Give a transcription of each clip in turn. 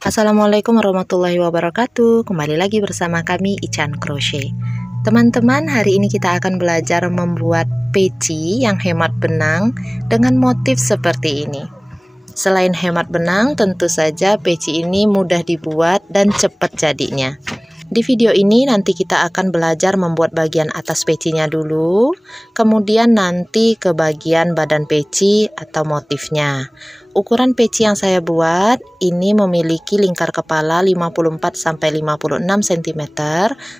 Assalamualaikum warahmatullahi wabarakatuh. Kembali lagi bersama kami Ican Crochet. Teman-teman, hari ini kita akan belajar membuat peci yang hemat benang dengan motif seperti ini. Selain hemat benang, tentu saja peci ini mudah dibuat dan cepat jadinya. Di video ini nanti kita akan belajar membuat bagian atas pecinya dulu, kemudian nanti ke bagian badan peci atau motifnya. Ukuran peci yang saya buat ini memiliki lingkar kepala 54-56 cm,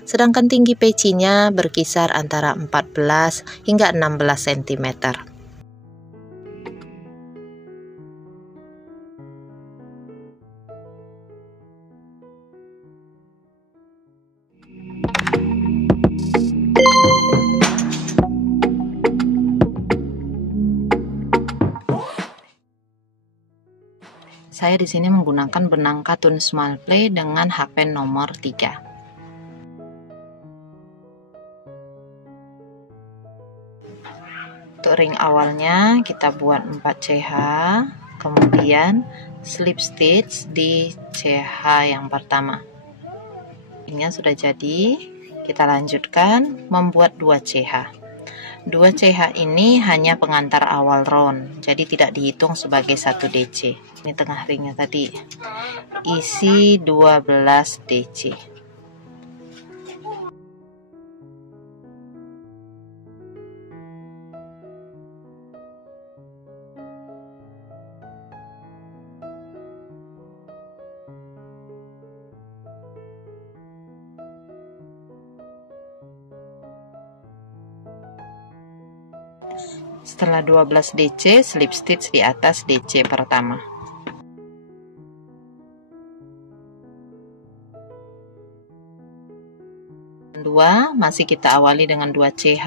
sedangkan tinggi pecinya berkisar antara 14 hingga 16 cm. Saya di sini menggunakan benang katun small play dengan hakpen nomor 3. Untuk ring awalnya kita buat 4 CH, kemudian slip stitch di CH yang pertama. Ini sudah jadi, kita lanjutkan membuat 2 CH. 2 CH ini hanya pengantar awal round, jadi tidak dihitung sebagai 1 DC. Ini tengah ringnya tadi, isi 12 DC. Setelah 12 DC, slip stitch di atas DC pertama. Dua, masih kita awali dengan 2 CH,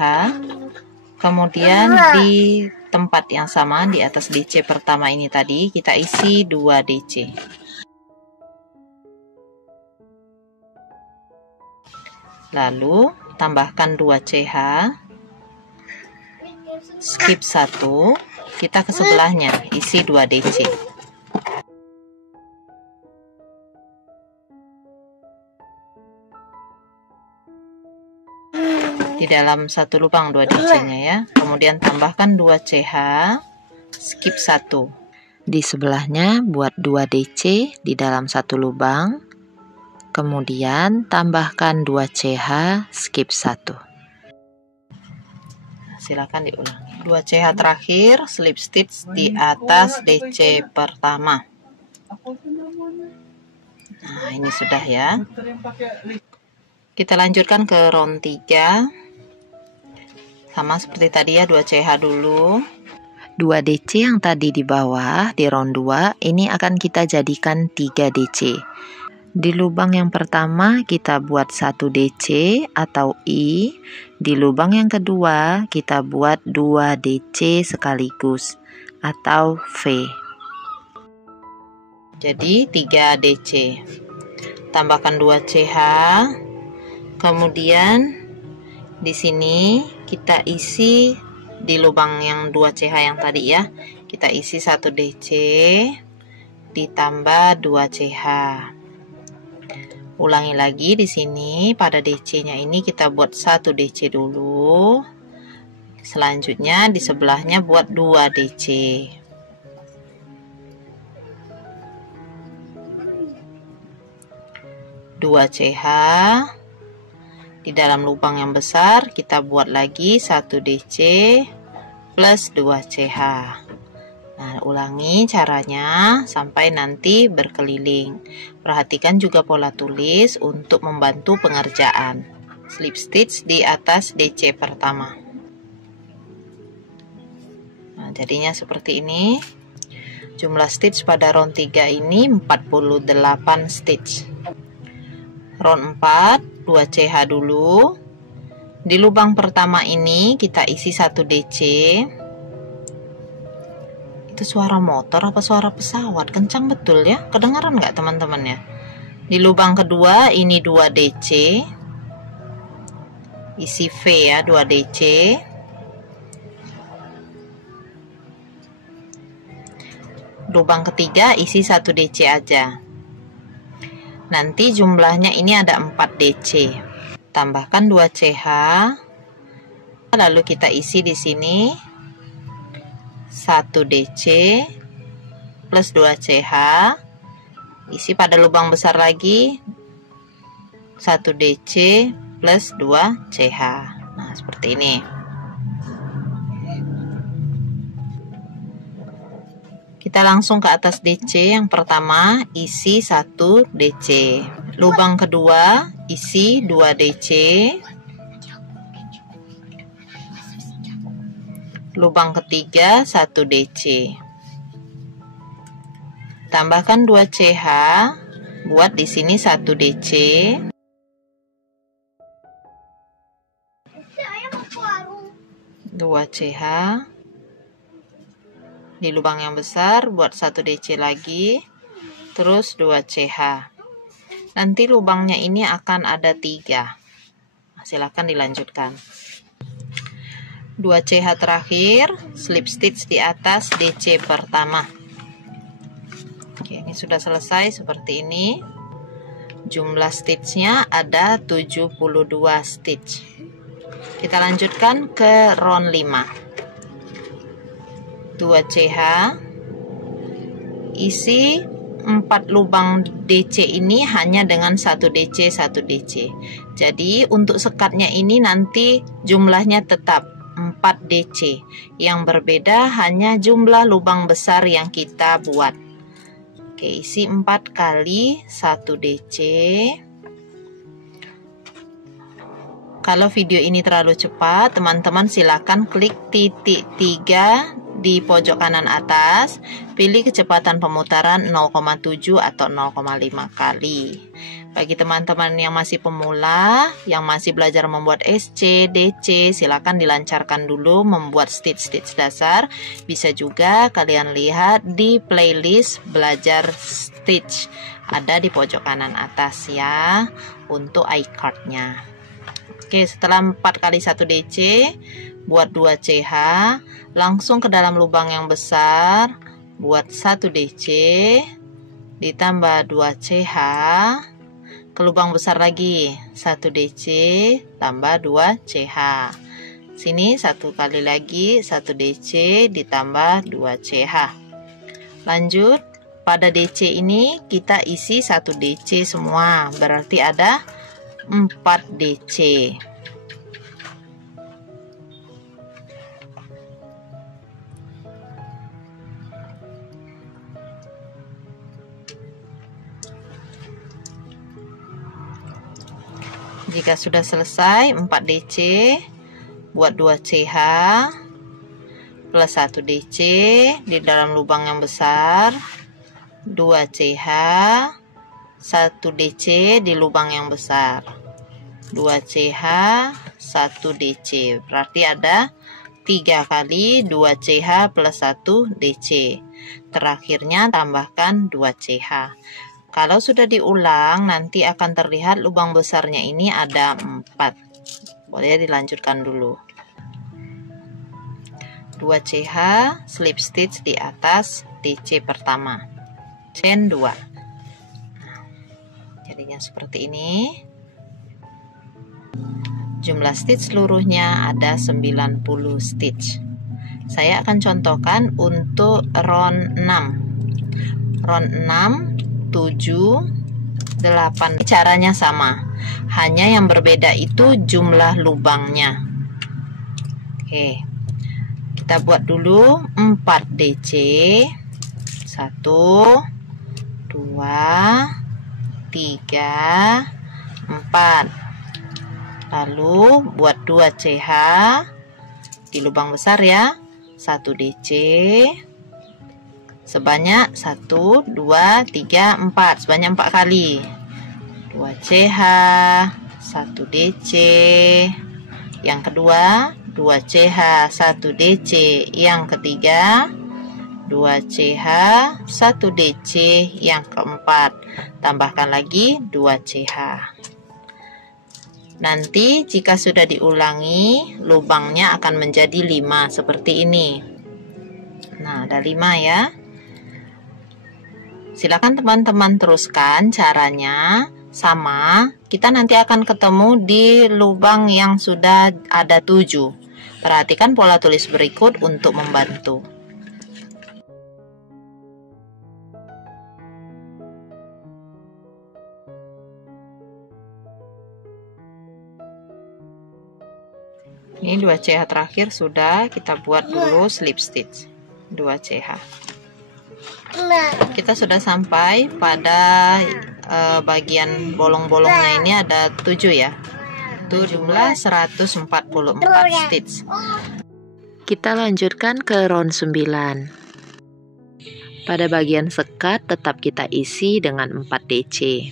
kemudian di tempat yang sama di atas DC pertama ini tadi kita isi 2 DC. Lalu tambahkan 2 CH, skip 1, kita ke sebelahnya isi 2 DC. Di dalam satu lubang 2 DC-nya ya. Kemudian tambahkan 2 CH, skip 1. Di sebelahnya buat 2 DC di dalam satu lubang. Kemudian tambahkan 2 CH, skip 1. Silakan diulangi. 2 CH terakhir, slip stitch di atas DC pertama. Nah, ini sudah ya. Kita lanjutkan ke round 3. Sama seperti tadi ya, 2 CH dulu. 2 DC yang tadi di bawah di round 2 ini akan kita jadikan 3 DC. Di lubang yang pertama kita buat 1 DC atau I. Di lubang yang kedua kita buat 2 DC sekaligus atau V. Jadi 3 DC. Tambahkan 2 CH. Kemudian di sini kita isi di lubang yang 2 CH yang tadi ya. Kita isi 1 DC ditambah 2 CH. Ulangi lagi di sini, pada DC-nya ini kita buat 1 DC dulu. Selanjutnya di sebelahnya buat 2 DC. Dua CH. Di dalam lubang yang besar kita buat lagi 1 DC plus 2 CH. Nah, ulangi caranya sampai nanti berkeliling. Perhatikan juga pola tulis untuk membantu pengerjaan. Slip stitch di atas DC pertama. Nah, jadinya seperti ini. Jumlah stitch pada round 3 ini 48 stitch. Round 4, 2 CH dulu. Di lubang pertama ini kita isi 1 DC. Itu suara motor apa suara pesawat? Kencang betul ya. Kedengaran nggak teman-teman ya? Di lubang kedua ini 2 DC. Isi V ya, 2 DC. Lubang ketiga isi 1 DC aja. Nanti jumlahnya ini ada 4 DC. Tambahkan 2 CH. Lalu kita isi di sini 1 DC plus 2 CH. Isi pada lubang besar lagi 1 DC plus 2 CH. Nah, seperti ini. Kita langsung ke atas DC. Yang pertama isi 1 DC. Lubang kedua isi 2 DC. Lubang ketiga 1 DC. Tambahkan 2 CH. Buat di sini 1 DC. 2 CH. Di lubang yang besar buat 1 DC lagi, terus 2 CH. Nanti lubangnya ini akan ada 3. Silahkan dilanjutkan. 2 CH terakhir, slip stitch di atas DC pertama. Oke, ini sudah selesai seperti ini. Jumlah stitchnya ada 72 stitch. Kita lanjutkan ke round 5. 2 CH, isi 4 lubang DC ini hanya dengan 1 DC 1 DC. Jadi untuk sekatnya ini nanti jumlahnya tetap 4 DC. Yang berbeda hanya jumlah lubang besar yang kita buat. Oke, isi 4 kali 1 DC. Kalau video ini terlalu cepat, teman-teman silakan klik titik 3 di pojok kanan atas, pilih kecepatan pemutaran 0,7 atau 0,5 kali. Bagi teman-teman yang masih pemula, yang masih belajar membuat SC, DC, silakan dilancarkan dulu membuat stitch-stitch dasar. Bisa juga kalian lihat di playlist belajar stitch, ada di pojok kanan atas ya, untuk iCard-nya. Oke, setelah 4 kali 1 DC, buat 2 CH, langsung ke dalam lubang yang besar, buat 1 DC, ditambah 2 CH, ke lubang besar lagi, 1 DC, tambah 2 CH. Sini 1 kali lagi, 1 DC, ditambah 2 CH. Lanjut, pada DC ini kita isi 1 DC semua, berarti ada 4 DC. Jika sudah selesai 4 DC, buat 2 CH plus 1 DC di dalam lubang yang besar, 2 CH, 1 DC di lubang yang besar, 2 CH, 1 DC, berarti ada 3 kali 2 CH plus 1 DC. Terakhirnya tambahkan 2 CH. Kalau sudah diulang, nanti akan terlihat lubang besarnya ini ada 4. Boleh dilanjutkan dulu. 2 CH, slip stitch di atas DC pertama, chain 2. Jadinya seperti ini. Jumlah stitch seluruhnya ada 90 stitch. Saya akan contohkan untuk round 6. Round 6, 7, 8. Caranya sama. Hanya yang berbeda itu jumlah lubangnya. Oke. Kita buat dulu 4 DC. 1, 2, 3, 4. Lalu buat 2 CH di lubang besar ya, 1 DC sebanyak 1, 2, 3, 4, sebanyak 4 kali, 2 CH, 1 DC, yang kedua 2 CH, 1 DC, yang ketiga 2 CH, 1 DC, yang keempat tambahkan lagi 2 CH. Nanti jika sudah diulangi, lubangnya akan menjadi 5 seperti ini. Nah, ada 5 ya. Silakan teman-teman teruskan caranya. Sama, kita nanti akan ketemu di lubang yang sudah ada 7. Perhatikan pola tulis berikut untuk membantu. Ini 2 CH terakhir sudah kita buat dulu slip stitch 2 CH. Kita sudah sampai pada bagian bolong-bolongnya, ini ada 7 ya. Itu jumlah 144 stitch. Kita lanjutkan ke round 9. Pada bagian sekat tetap kita isi dengan 4 DC.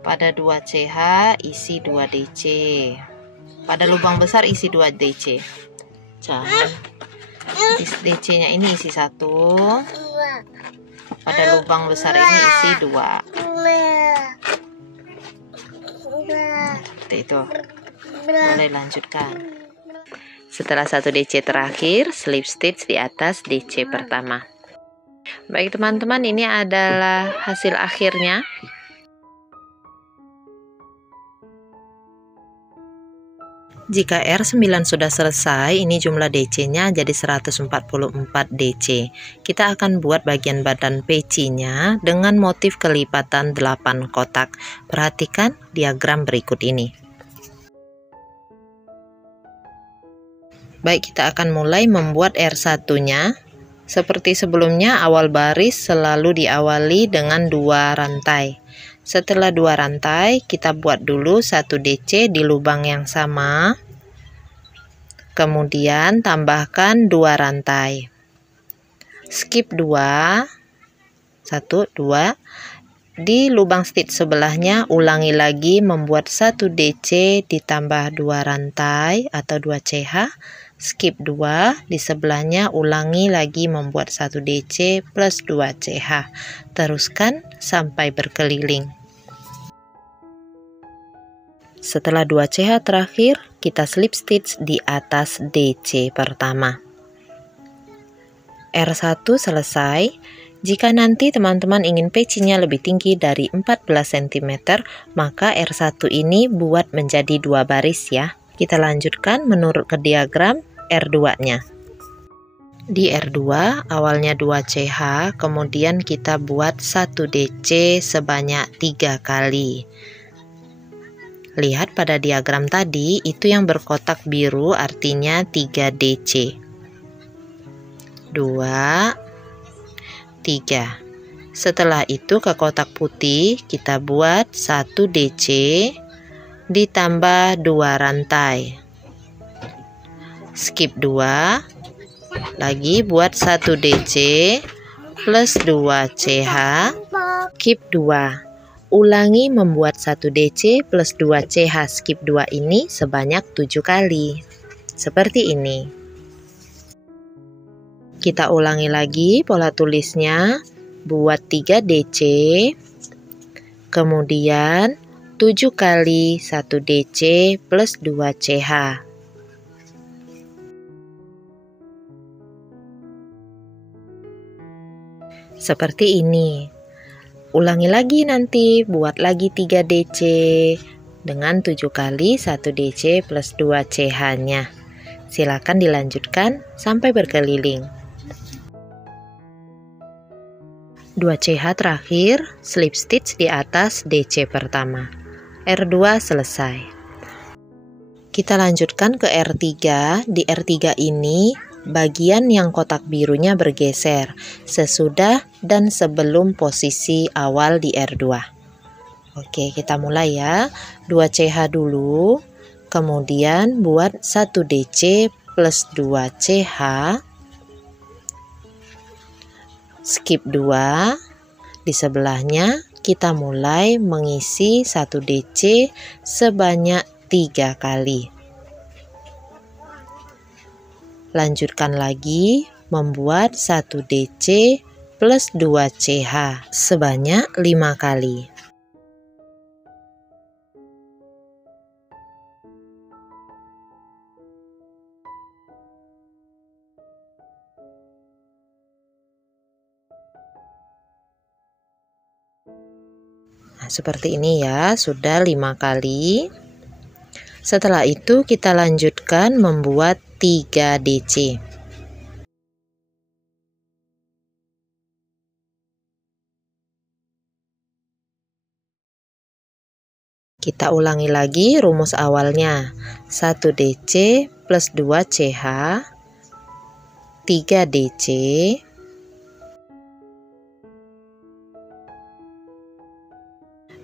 Pada 2 CH isi 2 DC. Pada lubang besar isi 2 DC. DC-nya ini isi 1. Pada lubang besar ini isi 2. Seperti itu. Boleh lanjutkan. Setelah 1 DC terakhir, slip stitch di atas DC pertama. Baik teman-teman, ini adalah hasil akhirnya. Jika R9 sudah selesai, ini jumlah DC-nya jadi 144 DC. Kita akan buat bagian badan pecinya dengan motif kelipatan 8 kotak. Perhatikan diagram berikut ini. Baik, kita akan mulai membuat R1-nya. Seperti sebelumnya, awal baris selalu diawali dengan 2 rantai. Setelah 2 rantai, kita buat dulu 1 DC di lubang yang sama. Kemudian tambahkan 2 rantai. Skip 2. 1, 2. Di lubang stitch sebelahnya ulangi lagi membuat 1 DC ditambah 2 rantai atau 2 CH. Skip 2. Di sebelahnya ulangi lagi membuat 1 DC plus 2 CH. Teruskan sampai berkeliling. Setelah 2 CH terakhir, kita slip stitch di atas DC pertama. R1 selesai. Jika nanti teman-teman ingin pecinya lebih tinggi dari 14 cm, maka R1 ini buat menjadi 2 baris ya. Kita lanjutkan menurut ke diagram R2-nya. Di R2 awalnya 2 CH, kemudian kita buat 1 DC sebanyak 3 kali. Lihat pada diagram tadi, itu yang berkotak biru artinya 3 DC. 2, 3. Setelah itu ke kotak putih kita buat 1 DC ditambah 2 rantai. Skip 2. Lagi buat 1 DC plus 2 CH. Skip 2. Ulangi membuat 1 DC plus 2 CH skip 2 ini sebanyak 7 kali. Seperti ini. Kita ulangi lagi pola tulisnya. Buat 3 DC. Kemudian 7 kali 1 DC plus 2 CH. Seperti ini. Ulangi lagi nanti, buat lagi 3 DC dengan 7 kali 1 DC plus 2 CH-nya. Silakan dilanjutkan sampai berkeliling. 2 CH terakhir, slip stitch di atas DC pertama. R2 selesai. Kita lanjutkan ke R3. Di R3 ini, bagian yang kotak birunya bergeser sesudah dan sebelum posisi awal di R2. Oke, kita mulai ya. 2 CH dulu, kemudian buat 1 DC plus 2 CH. Skip 2. Di sebelahnya kita mulai mengisi 1 DC sebanyak 3 kali. Lanjutkan lagi membuat 1 DC plus 2CH sebanyak 5 kali. Nah, seperti ini ya, sudah 5 kali. Setelah itu kita lanjutkan membuat 3 DC. Kita ulangi lagi rumus awalnya. 1 DC plus 2 CH, 3 DC,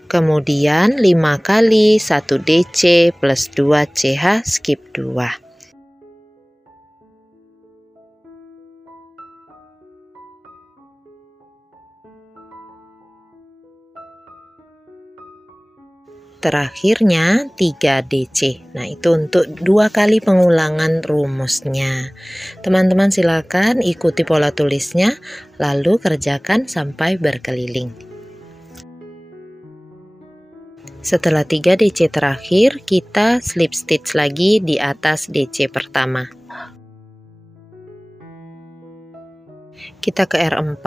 kemudian 5 kali 1 DC plus 2 CH skip 2. Terakhirnya 3 DC. Nah, itu untuk 2 kali pengulangan rumusnya. Teman-teman silakan ikuti pola tulisnya, lalu kerjakan sampai berkeliling. Setelah 3 DC terakhir, kita slip stitch lagi di atas DC pertama. Kita ke R4,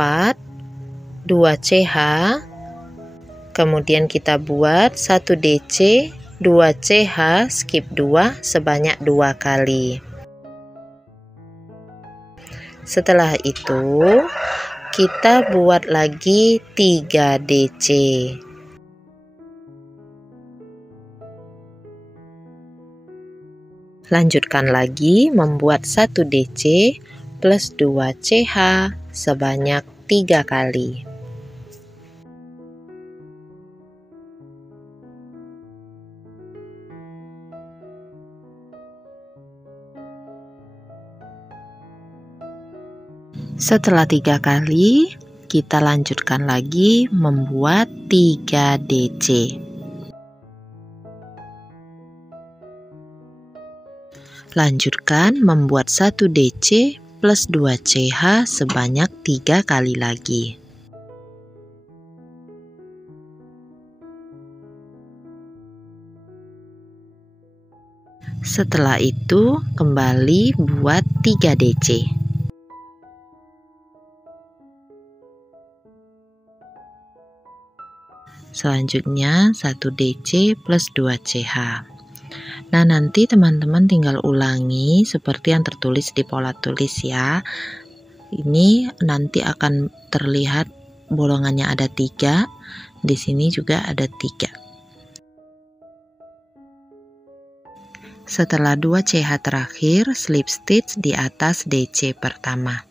2 CH, kemudian kita buat 1 DC, 2 CH, skip 2 sebanyak 2 kali. Setelah itu, kita buat lagi 3 DC. Lanjutkan lagi membuat 1 DC plus 2 CH sebanyak 3 kali. Setelah 3 kali, kita lanjutkan lagi membuat 3 DC. Lanjutkan membuat 1 DC plus 2 CH sebanyak 3 kali lagi. Setelah itu, kembali buat 3 DC. Selanjutnya 1 DC plus 2 CH. Nah, nanti teman-teman tinggal ulangi seperti yang tertulis di pola tulis ya. Ini nanti akan terlihat bolongannya ada 3. Di sini juga ada 3. Setelah 2 CH terakhir, slip stitch di atas DC pertama.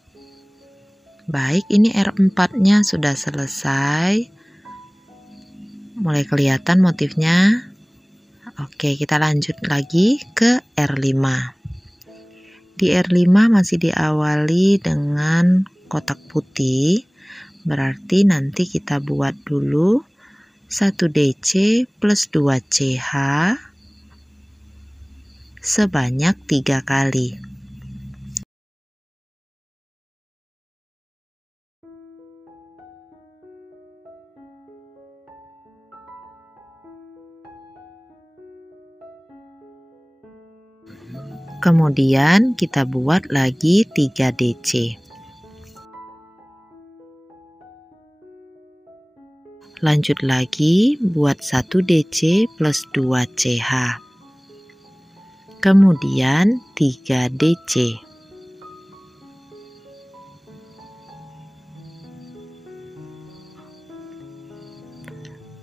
Baik, ini R4-nya sudah selesai. Mulai kelihatan motifnya. Oke, kita lanjut lagi ke R5. Di R5 masih diawali dengan kotak putih, berarti nanti kita buat dulu 1 DC plus 2 CH sebanyak 3 kali. Kemudian kita buat lagi 3 DC. Lanjut lagi buat 1 DC plus 2 CH. Kemudian 3 DC.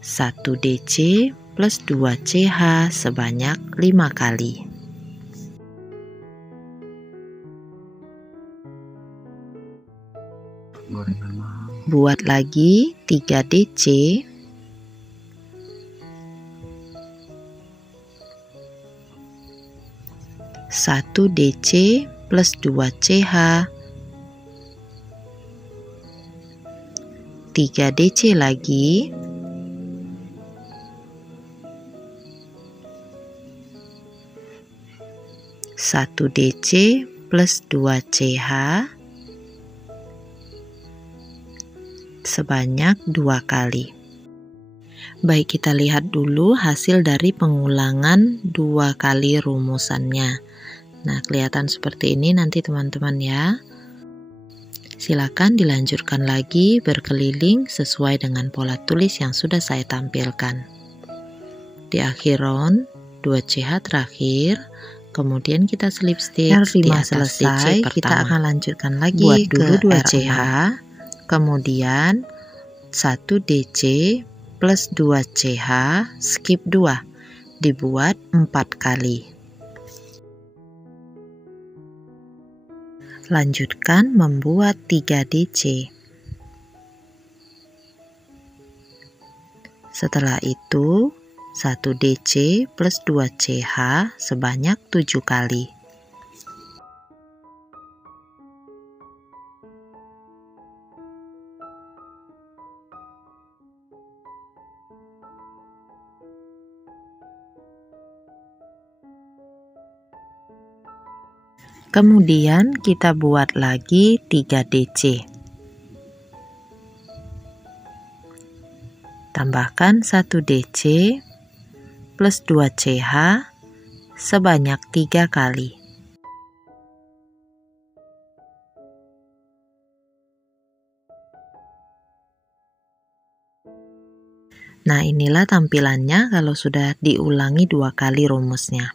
Satu DC plus 2 CH sebanyak 5 kali. Buat lagi 3 DC. Satu DC plus 2 CH. 3 DC lagi. Satu DC plus 2 CH. sebanyak 2 kali. Baik, kita lihat dulu hasil dari pengulangan 2 kali rumusannya. Nah, kelihatan seperti ini nanti teman-teman ya. Silakan dilanjutkan lagi berkeliling sesuai dengan pola tulis yang sudah saya tampilkan. Di akhir round 2 CH terakhir, kemudian kita slip stitch di atas selesai, DC pertama. Kita akan lanjutkan lagi buat dulu 2 CH, kemudian 1 DC plus 2 CH skip 2, dibuat 4 kali. Lanjutkan membuat 3 DC. Setelah itu 1 DC plus 2 CH sebanyak 7 kali. Kemudian kita buat lagi 3 DC. Tambahkan 1 DC plus 2 CH sebanyak 3 kali. Nah, inilah tampilannya kalau sudah diulangi 2 kali rumusnya.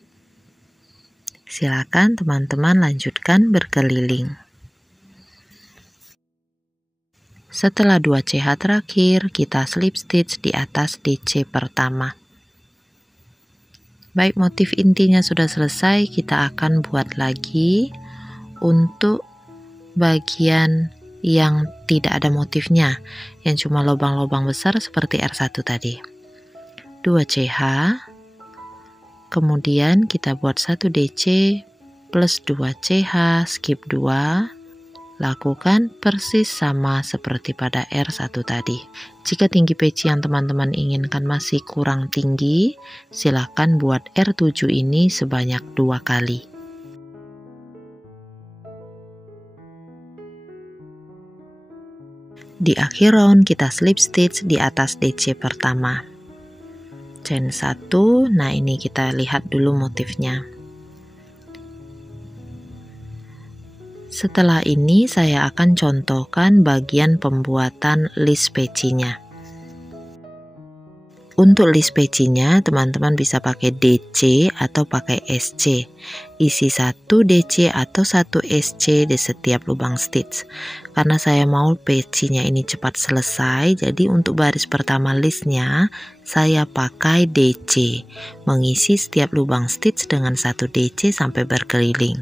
Silakan teman-teman lanjutkan berkeliling. Setelah 2 CH terakhir, kita slip stitch di atas DC pertama. Baik, motif intinya sudah selesai, kita akan buat lagi untuk bagian yang tidak ada motifnya, yang cuma lubang-lubang besar seperti R1 tadi. 2 CH, kemudian kita buat 1 DC plus 2 CH skip 2, lakukan persis sama seperti pada R1 tadi. Jika tinggi peci yang teman-teman inginkan masih kurang tinggi, silakan buat R7 ini sebanyak 2 kali. Di akhir round kita slip stitch di atas DC pertama. Chain 1, nah ini kita lihat dulu motifnya. Setelah ini saya akan contohkan bagian pembuatan list pecinya. Untuk list pecinya teman-teman bisa pakai DC atau pakai SC. Isi 1 DC atau 1 SC di setiap lubang stitch. Karena saya mau pecinya ini cepat selesai, jadi untuk baris pertama listnya saya pakai DC, mengisi setiap lubang stitch dengan 1 DC sampai berkeliling.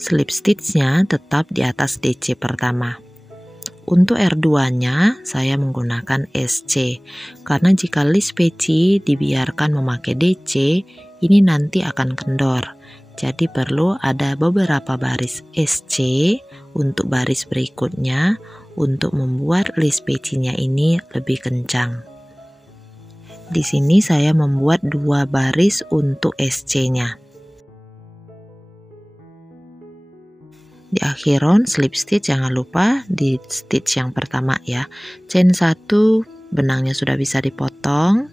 Slip stitchnya tetap di atas DC pertama. Untuk R2 nya saya menggunakan SC, karena jika list peci dibiarkan memakai DC, ini nanti akan kendor. Jadi perlu ada beberapa baris SC untuk baris berikutnya untuk membuat list pecinya ini lebih kencang. Di sini saya membuat 2 baris untuk SC-nya. Di akhir round slip stitch, jangan lupa di stitch yang pertama ya. Chain 1, benangnya sudah bisa dipotong.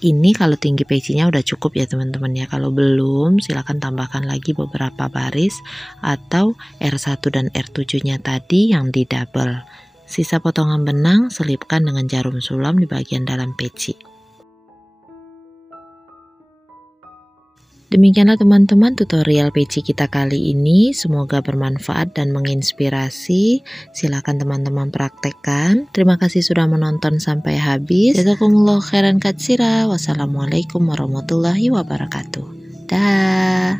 Ini kalau tinggi pecinya udah cukup ya teman-teman ya. Kalau belum, silahkan tambahkan lagi beberapa baris atau R1 dan R7 nya tadi yang di double. Sisa potongan benang selipkan dengan jarum sulam di bagian dalam peci. Demikianlah teman-teman tutorial peci kita kali ini, semoga bermanfaat dan menginspirasi. Silakan teman-teman praktekkan. Terima kasih sudah menonton sampai habis. Jazakumullah khairan katsira. Wassalamualaikum warahmatullahi wabarakatuh. Dah.